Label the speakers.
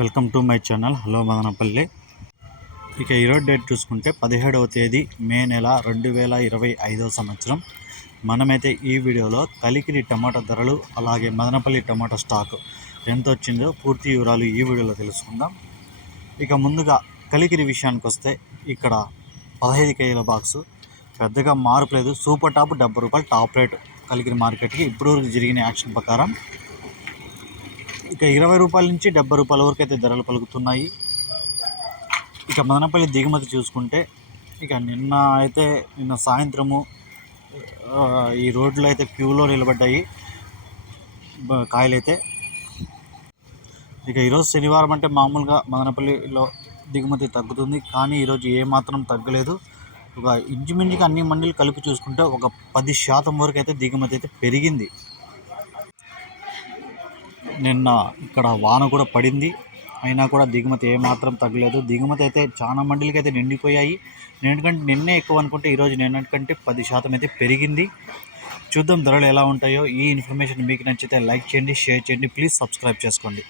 Speaker 1: Welcome to my channel. Hello Madanapalle. ఇక ఈరోజు date చూసుకుంటే పదిహేడవ తేదీ మే నెల రెండు వేల ఇరవై ఐదవ సంవత్సరం. మనమైతే ఈ వీడియోలో కలికిరి టమాటా ధరలు అలాగే మదనపల్లి టమాటా స్టాక్ ఎంత వచ్చిందో పూర్తి వివరాలు ఈ వీడియోలో తెలుసుకుందాం. ఇక ముందుగా కలికిరి విషయానికి వస్తే ఇక్కడ పదహైదు కేజీల బాక్సు పెద్దగా మార్పు లేదు. సూపర్ టాప్ డెబ్బై రూపాయలు టాప్ రేట్ కలికిరి మార్కెట్కి ఇప్పుడు జరిగిన యాక్షన్ ప్రకారం ఇక ఇరవై రూపాయల నుంచి డెబ్బై రూపాయల వరకు అయితే ధరలు పలుకుతున్నాయి. ఇక మదనపల్లి దిగుమతి చూసుకుంటే ఇక నిన్న అయితే నిన్న సాయంత్రము ఈ రోడ్లు అయితే క్యూలో నిలబడ్డాయి. కాయలైతే. ఇక ఈరోజు శనివారం అంటే మామూలుగా మదనపల్లిలో దిగుమతి తగ్గుతుంది కానీ ఈరోజు ఏమాత్రం తగ్గలేదు. ఒక ఇంచుమించుగా అన్ని మండీలు కలిపి చూసుకుంటే ఒక పది శాతం వరకు అయితే దిగుమతి అయితే పెరిగింది. నిన్న ఇక్కడ వాన కూడా పడింది. అయినా కూడా దిగుమతి ఏమాత్రం తగ్గలేదు. దిగుమతి అయితే చాలా మండలికి అయితే నిండిపోయాయి. ఎందుకంటే నిన్నే ఎక్కువ అనుకుంటే ఈరోజు నిన్నటికంటే పది శాతం అయితే పెరిగింది. చూద్దాం ధరలు ఎలా ఉంటాయో. ఈ ఇన్ఫర్మేషన్ మీకు నచ్చితే లైక్ చేయండి షేర్ చేయండి. ప్లీజ్ సబ్స్క్రైబ్ చేసుకోండి.